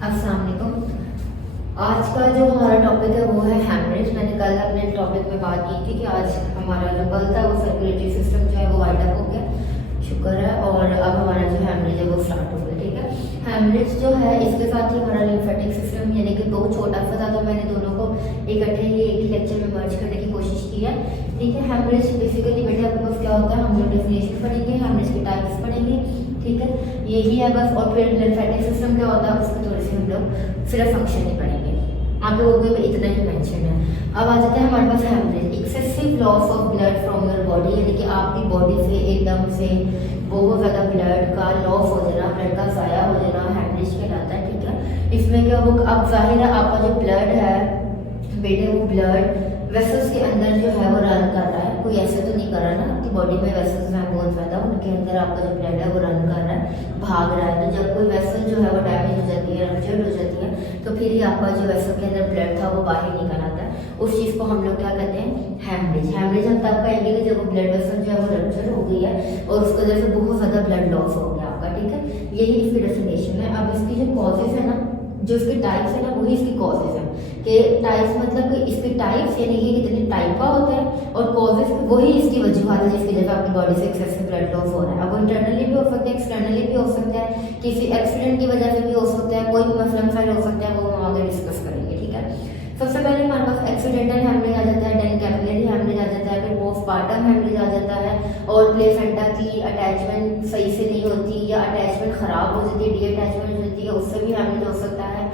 अस्सलाम वालेकुम। आज का जो हमारा टॉपिक है वो है हैमरेज। मैंने कल अपने टॉपिक में बात की थी कि आज हमारा जो कल था वो सर्कुलेटरी सिस्टम जो है वो वाइड अप हो गया, शुक्र है। और अब हमारा जो हैमरेज है वो स्टार्ट हो गया, ठीक है। हैमरेज जो है इसके साथ ही हमारा लिम्फेटिक सिस्टम, यानी कि दो छोटा सा था, तो मैंने दोनों को इकट्ठे ही एक ही लेक्चर में मर्ज करने की कोशिश की है, ठीक है। हैमरेज बेसिकली बेटे आपके पास क्या होता है, हम लोग डेफिनेशन पढ़ेंगे, हैमरेज के टाइप्स पढ़ेंगे, ठीक है, यही है बस। और फिर लिम्फेटिक सिस्टम क्या होता है उसमें थोड़ी सी हम लोग सिर्फ फंक्शन ही पढ़ेंगे, आप लोगों को इतना ही मेंशन है। अब आ जाते हैं हमारे पास haemorrhage, excessive loss of blood from your body, यानी कि आपकी बॉडी से एकदम से बहुत ज़्यादा ब्लड का लॉस हो जाना, ब्लड का ज़ाया हो जाना हैमरेज कहलाता है, ठीक है। इसमें क्या हो, अब जाहिर है आपका जो ब्लड है बेटे, वो ब्लड वेसल्स के अंदर जो है वो रन कर रहा है, कोई ऐसे तो नहीं कर रहा ना कि बॉडी में वेसल्स हैं बहुत ज़्यादा, उनके अंदर आपका जो ब्लड है वो रन कर रहा है, भाग रहा है। तो जब कोई वेसल जो है वो डैमेज हो जाती है, रप्चर्ड हो जाती है, तो फिर ही आपका जो वेसल के अंदर ब्लड था वो बाहर निकल आता है, उस चीज़ को हम लोग क्या कहते हैं, हैमरेज। हैमरेज हम तब कहेंगे कि जब वो ब्लड वेसल जो है वो रप्चर हो गई है और उसकी वजह से बहुत ज़्यादा ब्लड लॉस हो गया आपका, ठीक है। यही इसकी डेफिनेशन है। अब इसकी जो कॉजेज है ना, जो इसके टाइप्स है ना, वही इसकी कॉजेज है। कि टाइप्स मतलब कि इसके टाइप्स यानी कि कितने टाइप का होता है, और कॉजेज वही इसकी वजूहत है जिसकी वजह से आपकी बॉडी से एक्सेसिव ब्लड लॉस हो रहा है। अब वो इंटरनली भी हो सकता है, एक्सटर्नली भी हो सकता है, किसी एक्सीडेंट की वजह से भी हो सकता है, कोई भी मसलन साइड हो सकता है, वो हम आगे डिस्कस करेंगे, ठीक है। सबसे पहले हमारे पास एक्सीडेंटल हैमरेज आ जाता है, देन कैपिलरी हैमरेज आ जाता है, फिर पोस्टपार्टम हैमरेज आ जाता है, और प्लेसेंटा की अटैचमेंट सही से नहीं होती या अटैचमेंट खराब हो जाती है, डी अटैचमेंट हो जाती है, उससे भी हैमरेज हो सकता है।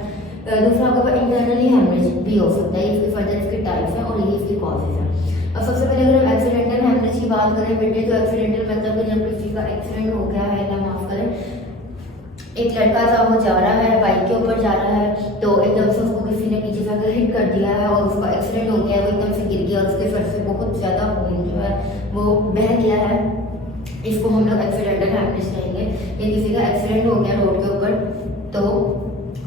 दूसरा आपका इंटरनली हैमरेज भी हो सकता है, इसके फर्दर इसके टाइप्स हैं और ये इसकी कॉजेज हैं। अब सबसे पहले अगर हम एक्सीडेंटल हैमरेज की बात करें बेटे, तो एक्सीडेंटल मतलब कि जब किसी का एक्सीडेंट हो गया है, अल्लाह माफ करे, एक लड़का था वो जा रहा है, बाइक के ऊपर जा रहा है, तो एकदम से उसको किसी ने पीछे से आकर हिट कर दिया है और उसका एक्सीडेंट हो गया है, वो एकदम से गिर गया और उसके सर से बहुत ज़्यादा खून जो है वो बह गया है, इसको हम लोग एक्सीडेंटल हैमरेज कहेंगे। या किसी का एक्सीडेंट हो गया रोड के ऊपर, तो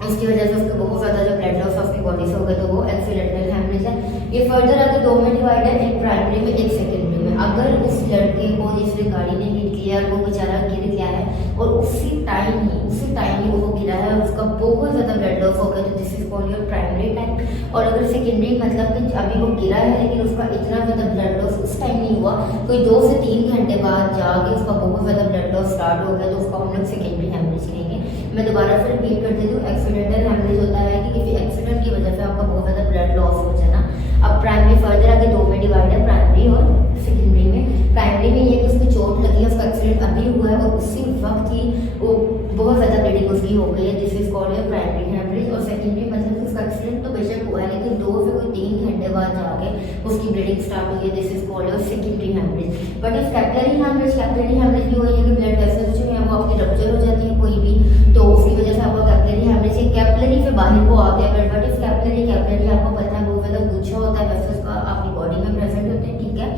उसकी वजह से उसको बहुत ज़्यादा जो ब्लड लॉस उसकी बॉडी से हो गया, तो वो एक्सीडेंटल हैमरेज है। ये फर्दर आगे दो में डिवाइड है, एक प्राइमरी में एक सेकेंडरी में। अगर उस लड़के को जिसने गाड़ी ने हिट किया और वो बेचारा गिर गया है और उसी टाइम ही वो गिरा है और उसका बहुत ज़्यादा ब्लड लॉस हो गया, तो this is called your primary time. और अगर सेकेंडरी मतलब कि अभी वो गिरा है लेकिन उसका इतना ज़्यादा ब्लड लॉस उस टाइम नहीं हुआ, कोई 2 से 3 घंटे बाद जाके उसका बहुत ज़्यादा ब्लड लॉस स्टार्ट हो गया, तो उसको हम लोग सेकेंडरी हैमरेज कहेंगे। मैं दोबारा फिर रिपीट कर देती हूँ, एक्सीडेंटल हैमरेज होता है कि किसी एक्सीडेंट की वजह से आपका बहुत ज़्यादा ब्लड लॉस हो जाना। अब प्राइमरी फर्दर आगे दो में डिवाइड है, प्राइमरी और सेकेंडरी में। प्राइमरी में ये कि उसको चोट लगी है, उसका एक्सीडेंट अभी हुआ है और उसी वक्त ही वो बहुत ज़्यादा ब्लीडिंग उसकी हो गई है, this is called your primary haemorrhage. और सेकेंडरी मतलब कि उसका एक्सीडेंट तो बेशक हुआ है लेकिन 2 से कोई 3 घंटे बाद जाके उसकी ब्लीडिंग स्टार्ट हुई है, this is called your secondary haemorrhage. But इस कैपिलरी हैमरेज भी वही है कि ब्लड वेसल्स जो है वो आपकी रप्चर हो जाती है कोई भी, तो उसकी वजह से आपका कैपिलरी हैमरेज है, कैपिलरी से बाहर को आ गया ब्लड। बट इस कैपिलरी आपको पता है बहुत ज़्यादा गुच्छा होता है वेसल्स का, आपकी बॉडी में प्रेजेंट होते हैं, ठीक है।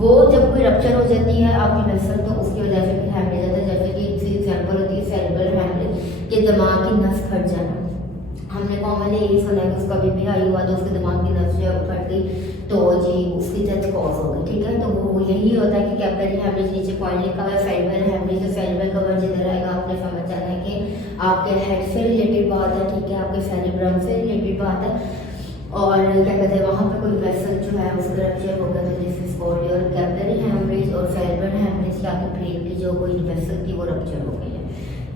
वो जब कोई रप्चर हो जाती है आपकी वेसल, तो उसकी वजह से भी हैमरेज आता है। जैसे कि इसकी एग्जाम्पल होती है सेरेब्रल हैमरेज, कि दिमाग की नस फट जाना। हमने कॉमनली यही सुना है कि उसका बीपी हाई हुआ तो उसके दिमाग की नस जो है फट गई, तो जी उसकी डेथ कॉज हो गई, ठीक है। तो वो यही होता है कि कैपिलरी हैमरेज, नीचे पॉइंट लिखा हुआ है सेरेब्रल हैमरेज। तो सेरेब्रल कवर जिधर आएगा आपने समझ जाना है कि आपके हेड से रिलेटेड बात है, ठीक है, आपके सेरेब्रम से रिलेटेड बात है। और क्या कहते हैं वहाँ पे कोई वेसल जो है उसका रप्चर होगा, तो this is called your capillary haemorrhage. और सेरेब्रल हैमरेज की आपकी ब्रेन की जो कोई वेसल थी वो रप्चर हो गई है।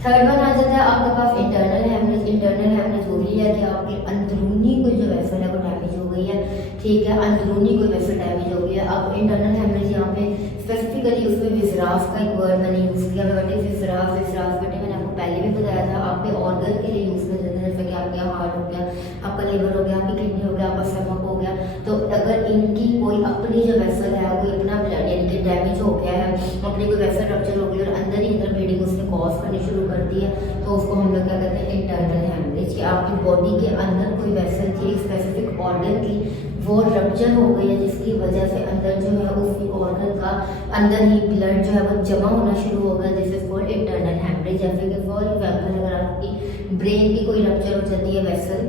थर्ड वन आ जाता है आपके पास इंटरनल हैमरेज। इंटरनल हैमरेज वही है कि आपकी अंदरूनी कोई जो वेसल है वो डैमेज हो गई है, ठीक है, अंदरूनी कोई वेसल डैमेज हो गई है। अब इंटरनल हैमरेज यहाँ पे स्पेसिफिकली उसमें विजराफ का एक वर्ड मैंने यूज़ किया, बट विजराफ बेटे मैंने आपको पहले भी बताया था, आपके ऑर्गन के लिए यूज़ करते हैं, जैसे कि आपका हार्ट हो गया, आपका लीवर हो गया, आपकी किडनी हो गया, आपका स्टमक हो गया। तो अगर इनकी कोई अपनी जो वेसल है कोई अपना ब्लड यानी कि डैमेज हो गया है, अपनी कोई वेसल रप्चर हो गई और अंदर ही अंदर ब्लीडिंग उसने कॉज करनी शुरू कर दी है, तो उसको हम लोग क्या कहते हैं इंटरनल हैमरेज। कि आपकी बॉडी के अंदर कोई वेसल थी, एक स्पेसिफिक ऑर्गन की, वो रप्चर हो गई है जिसकी वजह से अंदर जो है उसी ऑर्गन का अंदर ही ब्लड जो है वो जमा होना शुरू हो गया, this is called internal haemorrhage. जैसे कि फॉर एग्जाम्पल अगर आपकी ब्रेन की कोई रप्चर हो जाती है वेसल,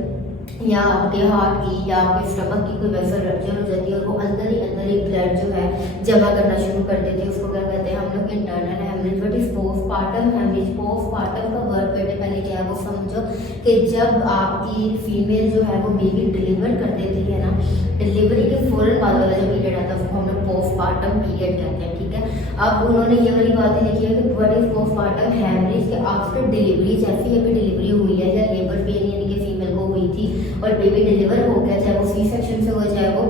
या आपके हार्ट की या आपके स्टमक की कोई वेसल रप्चर हो जाती है और वो अंदर ही ब्लड जो है जमा करना शुरू कर देती है, उसको क्या कहते हैं हम लोग इंटरनल हेमरेज। बट इस पोस्टपार्टम हेमरेज, पोस्टपार्टम का वर्ड पहले पहले क्या है वो समझो कि जब आपकी फीमेल जो है वो बेबी डिलीवर कर देती है ना, डिलीवरी के फ़ौरन बाद वाला जो पीरियड आता है उसको हम लोग पोस्टपार्टम पीरियड कहते हैं, ठीक है। अब उन्होंने ये वाली बात लिखी है कि व्हाट इज पोस्टपार्टम हेमरेज, के आफ्टर डिलीवरी, जैसे अभी डिलीवरी हुई है या लेबर पेन यानी कि फीमेल को हुई थी और बेबी डिलीवर हो गया, चाहे वो सी सेक्शन से हो चाहे वो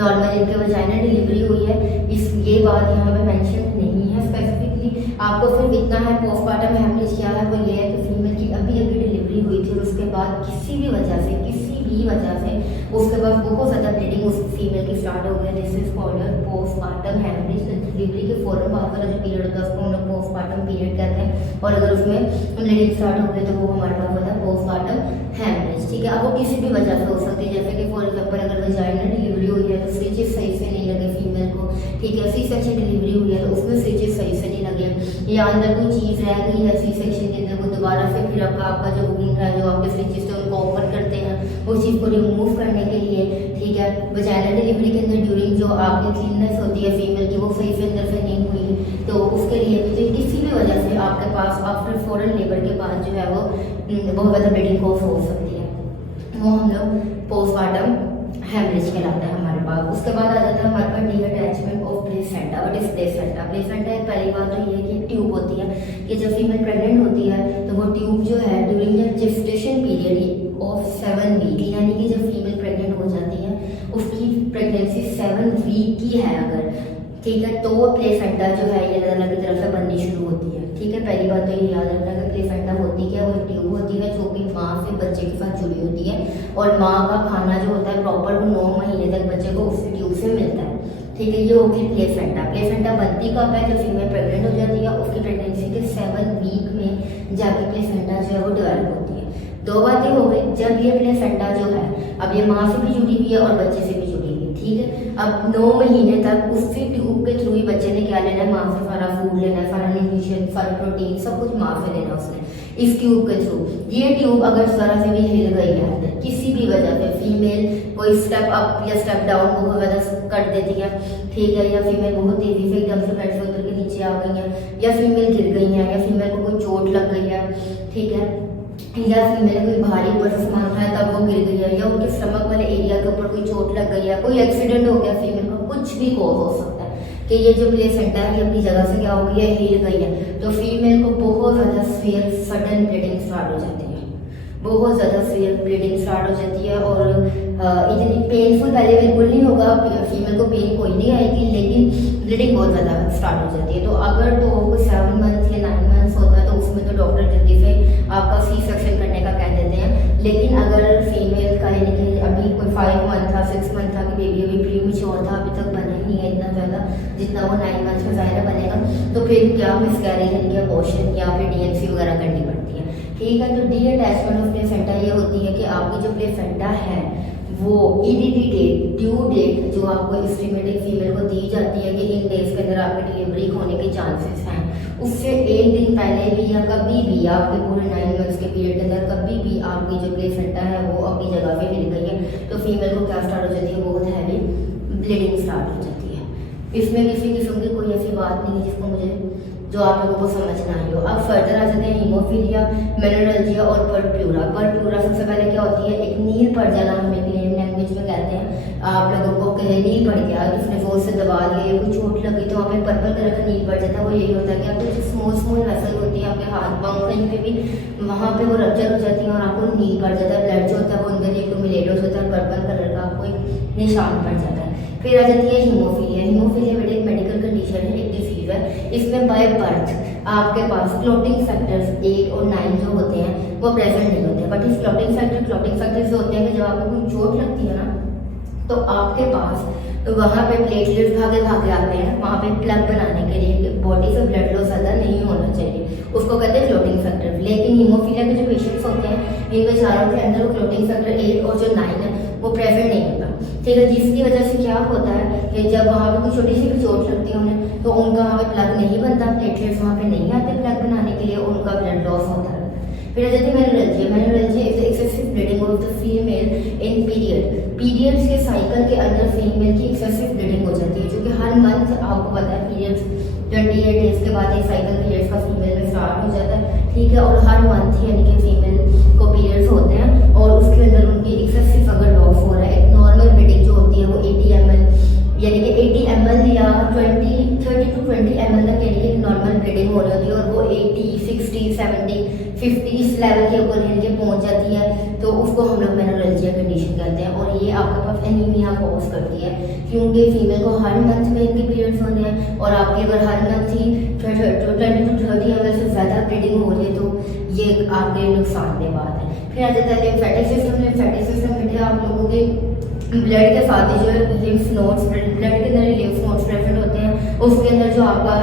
नॉर्मल इनके वजाइना डिलीवरी हुई है, इस ये बात यहाँ पे मेंशन नहीं है स्पेसिफिकली। आपको सिर्फ इतना है पोस्टपार्टम हेमरेज क्या है, वो ये है कि फीमेल की अभी डिलीवरी हुई थी और उसके बाद किसी भी वजह से उसके बाद बहुत ज़्यादा ब्लीडिंग उस फीमेल की स्टार्ट हो गया, this is called postpartum haemorrhage. Delivery के फ़ौरन बाद वाला जो पीरियड होता है उसको हम लोग पोस्टपार्टम पीरियड कहते हैं, और अगर उसमें ब्लीडिंग स्टार्ट हो गई तो वो हमारे पास होता है पोस्टपार्टम हेमरेज, ठीक है। अब वो किसी भी वजह से हो सकती है, जैसे कि फॉर एग्जाम्पल अगर वजाइनल डिलीवरी हुई है तो स्टिचेस सही से नहीं लगे फीमेल को, ठीक है। सी सेक्शन डिलीवरी हुई है तो उसमें स्टिचेस सही से नहीं लगे, या अंदर कोई चीज़ रह गई है सी सेक्शन के अंदर, वो दोबारा से फिर आपका जो वुंड है जो आपके स्टिचेस थे उनको ओपन करते हैं उस चीज़ को रिमूव करने के लिए, ठीक है। वजाइनल डिलीवरी के अंदर ड्यूरिंग जो आपकी क्लीननेस होती है फीमेल की वो सही से अंदर से नहीं हुई, तो उसके लिए तो किसी भी वजह से आपके पास आफ्टर फॉरन लेबर के बाद जो है वो बहुत ज़्यादा ब्लीडिंग कॉज हो सकती है, वो हम लोग पोस्टपार्टम हेमरेज कहलाता है हमारे पास। उसके बाद आ जाता है हमारे पास detachment of placenta. What is placenta? Placenta एक पहली बात तो ये है कि ट्यूब होती है कि जब फीमेल प्रेग्नेंट होती है तो वो ट्यूब जो है during the gestation period of 7 week, यानी कि जब फीमेल प्रेग्नेंट हो जाती है उसकी प्रेगनेंसी 7 वीक की है अगर, ठीक है, तो वो प्लेसेंटा जो है ये अल्लाह की तरफ से बननी शुरू होती है, ठीक है। पहली बात तो ये याद रखना कि प्लेसेंटा होती क्या है, वो ट्यूब होती है जो कि माँ से बच्चे के साथ जुड़ी होती है, और माँ का खाना जो होता है प्रॉपर वो 9 महीने तक बच्चे को उस ट्यूब से मिलता है, ठीक है। ये होगी प्लेसेंटा। प्लेसेंटा बनती कब है? जब फीमेल प्रेग्नेंट हो जाती है, उसकी प्रेगनेंसी के 7 वीक में जाके प्लेसेंटा जो है वो डेवलप होती है। दो बातें हो गई, जब ये प्लेसेंटा जो है अब ये माँ से भी जुड़ी हुई है और बच्चे से भी जुड़ी हुई है, ठीक है। अब 9 महीने तक उसी ट्यूब के थ्रू ही बच्चे ने क्या लेना है, माँ से सारा फूड लेना है, सारा न्यूट्रिशन, सारा प्रोटीन सब कुछ माँ से लेना उसने इस ट्यूब के थ्रू। ये ट्यूब अगर जरा से भी हिल गई है किसी भी वजह से, फीमेल कोई स्टेप अप या स्टेप डाउन बहुत ज़्यादा कर देती है, ठीक है, या फीमेल बहुत तेज़ी से एकदम से बेड से उतर के नीचे आ गई है, या फीमेल गिर गई है, या फीमेल को कोई चोट लग गई है, ठीक है, या फीमेल कोई भारी ऊपर से सामान उठाया तब वो गिर गई है, या उनके स्टमक वाले एरिया के ऊपर कोई चोट लग गई है, कोई एक्सीडेंट हो गया फीमेल को, कुछ भी कॉज हो सकता है कि ये जो प्लेसेंटा है ये अपनी जगह से क्या हो गई है, हिल गई है, तो फीमेल को बहुत ज़्यादा सीवियर सडन ब्लीडिंग स्टार्ट हो जाती है, बहुत ज़्यादा सीवियर ब्लीडिंग स्टार्ट हो जाती है। और इतनी पेनफुल पहले बिल्कुल नहीं होगा, फीमेल को पेन कोई नहीं आएगी, लेकिन ब्लीडिंग बहुत ज़्यादा स्टार्ट हो जाती है। तो अगर तो कोई 7 मंथ या 9 मंथ्स होता है तो उसमें तो डॉक्टर जल्दी से आपका सी सेक्शन करने का कह देते हैं, लेकिन अगर फीमेल का यानी कि अभी कोई 5 मंथ था, 6 मंथ था कि बेबी अभी प्रीमेच्योर था, अभी तक बना ही नहीं है इतना ज़्यादा जितना वो 9 मंथ में ज़ाहिर बनेगा, तो फिर क्या मिसकैरेज यानी कि अबॉर्शन या फिर डीएनसी वगैरह करनी पड़ती है, ठीक है। तो डी अटैचमेंट ऑफ प्लेसेंटा ये होती है कि आपकी जो प्लेसेंटा है वो ईडीडी डेट, ड्यू डेट जो आपको एस्टिमेटेड फीमेल को दी जाती है कि इन डेज के अंदर आपकी डिलीवरी होने के चांसेस हैं, उससे एक दिन पहले भी या कभी भी आपके पूरे 9 मंथ्स के पीरियड के अंदर कभी भी आपकी जो प्लेसेंटा है वो अपनी जगह पे मिल गई है तो फीमेल को क्या स्टार्ट हो जाती है, बहुत हैवी ब्लीडिंग स्टार्ट हो जाती है। इसमें किसी किस्म की कोई ऐसी बात नहीं है जिसको मुझे जो आप लोगों को समझ ना आई हो। अब फर्दर आ जाते हैं हीमोफीलिया, मेनोरल्जिया और पर्प्यूरा। पर्प्यूरा सबसे पहले क्या होती है, एक नील पड़ जाना, हम इंग्लिश लैंग्वेज में कहते हैं, आप लोगों को कहे नील पड़ गया, उसने जोर से दबा दिया या कोई चोट लगी तो वहाँ पे पर्पल कलर का नील पड़ जाता है। वो यही होता है कि आपको जो स्मॉल स्मॉल वेसल होती है आपके हाथ पाँव कहीं पे भी, वहाँ पे वो रप्चर हो जाती है और आपको नील पड़ जाता है, ब्लड जो होता है वो अंदर एक्यूमुलेट हो जाता है, पर्पल कलर का आपको एक निशान पड़ जाता है। फिर आ जाती है हीमोफीलिया। हीमोफीलिया एक मेडिकल कंडीशन है, एक डिजीज है, इसमें बाय बर्थ आपके पास क्लॉटिंग फैक्टर्स 8 और 9 जो होते हैं वो प्रेजेंट नहीं होते, बट इस क्लॉटिंग फैक्टर्स जो होते हैं कि जब आपको कोई चोट लगती है ना तो आपके पास तो वहाँ पे प्लेटलेट्स भागे भागे आते हैं, वहाँ पे प्लग बनाने के लिए बॉडी से ब्लड लॉस ज़्यादा नहीं होना चाहिए, उसको कहते हैं क्लॉटिंग फैक्टर। लेकिन हीमोफीलिया के जो पेशेंट्स होते हैं इन बेचारों के अंदर वो क्लॉटिंग फैक्टर 8 और जो 9 है वो प्रेजेंट नहीं होता, ठीक है। जिसकी वजह से क्या होता है कि जब वहाँ पे कोई छोटी सी भी चोट लगती है उन्हें तो उनका वहाँ पे प्लग नहीं बनता, प्लेटलेट्स वहाँ पे नहीं आते प्लग बनाने के लिए, उनका ब्लड लॉस होता है। फिर आ जाती है menorrhagia. Menorrhagia is the excessive bleeding of the female in period. Periods के साइकिल के अंदर फीमेल की एक्सेसिव ब्लीडिंग हो जाती है, जो कि हर मंथ आपको पता है पीरियड्स 28 डेज के बाद एक साइकिल पीरियड्स का फीमेल में स्टार्ट हो जाता है, ठीक है। और हर मंथ यानी कि फीमेल को पीरियड्स होते हैं और उसके अंदर उनकी एक्सेसिव अगर लॉस हो रहा है, नॉर्मल ब्लीडिंग जो होती है वो 80 ml यानी कि 80 ml या 30 to 20 ml तक यानी कि नॉर्मल ब्लीडिंग हो रही होती है, और वो 80, 60, 70, 50 इस लेवल के ऊपर यानी कि पहुंच जाती है, तो उसको हम लोग मेनोरेल्जिया कंडीशन कहते हैं। और ये आपके पास एनीमिया कॉज करती है, क्योंकि फीमेल को हर मंथ में इनके पीरियड्स होने हैं, और आपकी अगर हर मंथ ही 20 to 30 ml से ज़्यादा ब्लीडिंग हो रही है तो ये आपके नुकसानदेह बात है। फिर आ जाता है लिम्फेटिक सिस्टम। लिम्फेटिक सिस्टम बेटे आप लोगों के ब्लड के साथ ही जो है लिम्फ नोड्स, ब्लड के अंदर लिम्फ नोड्स प्रेजेंट होते हैं, उसके अंदर जो आपका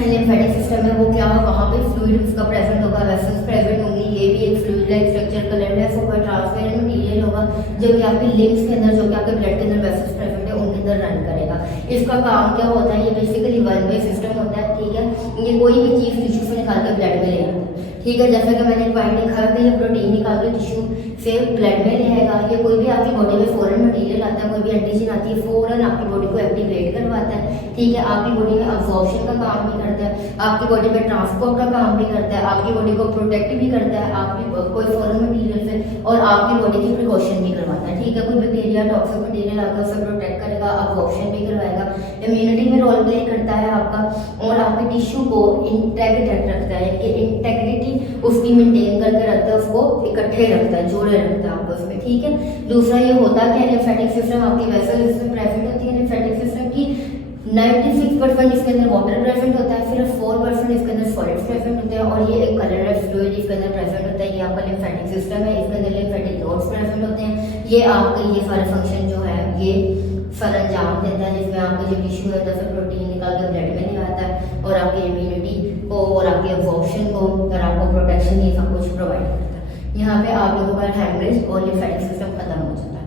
लिम्फेटिक सिस्टम है वो क्या होगा, वहाँ पे फ्लूइड उसका प्रेजेंट होगा, वेसल्स प्रेजेंट होंगी, ये भी एक फ्लूइड लाइक स्ट्रक्चर कलरलेस होगा, ट्रांसपेरेंट मटीरियल होगा, जो कि आपके लिम्स के अंदर, जो कि आपके ब्लड के अंदर वेसल्स प्रेजेंट है उनके अंदर रन करेगा। इसका काम क्या होता है, ये बेसिकली वन वे सिस्टम होता है, ठीक है। ये कोई भी चीज़ टिश्यू से निकाल के ब्लड में ले आता है, ठीक है। जैसा कि मैंने पॉइंट लिखा है कि ये प्रोटीन निकाल के टिश्यू से ब्लड में ले आएगा। ये कोई भी आपकी बॉडी में फॉरेन मटेरियल आता है, कोई भी एंटीजन आती है, फॉरन आपकी बॉडी को एक्टिवेट करवाता है, ठीक है। आपकी बॉडी में अब्जॉर्प्शन का काम भी करता है, आपकी बॉडी में ट्रांसपोर्ट का काम भी करता है, आपकी बॉडी को प्रोटेक्ट भी करता है आपकी कोई फॉरेन मटेरियल से, और आपकी बॉडी की प्रिकॉशन भी करवाता है, ठीक है। कोई बैक्टीरिया टॉक्सिक मटेरियल आता है उसे प्रोटेक्ट करेगा, अब्जॉर्प्शन भी करवाएगा, इम्यूनिटी में रोल प्ले करता है आपका, और आपके टिश्यू को इंटैक्ट रखता है, कि इंटेग्रिटी उसकी मेंटेन करके रखता है, उसको इकट्ठे रखता है, जोड़े रखता है आपको उसमें, ठीक है। दूसरा ये होता है कि लिम्फेटिक सिस्टम आपकी वेसल इसमें प्रेजेंट होती है। लिम्फेटिक सिस्टम की 96% इसके अंदर वाटर प्रेजेंट होता है, फिर 4% इसके अंदर सॉलिड्स प्रेजेंट होते हैं, और ये एक कलरलेस फ्लूइड इसके अंदर प्रेजेंट होता है। ये आपका लिम्फेटिक सिस्टम है, इसके अंदर लिम्फेटिक नोड्स प्रेजेंट होते हैं। ये आपके ये सारे फंक्शन जो है ये सरंजाम देता है, जिसमें आपका जो टिश्यू है फिर प्रोटीन निकाल कर ब्लड में ले आता है, और आपकी इम्यूनिटी को और आपके अब्जॉर्प्शन को और आपको प्रोटेक्शन ये सब कुछ प्रोवाइड करता है। यहाँ पे आप लोगों का हेमरेज और लिम्फेटिक सिस्टम खत्म हो जाता है।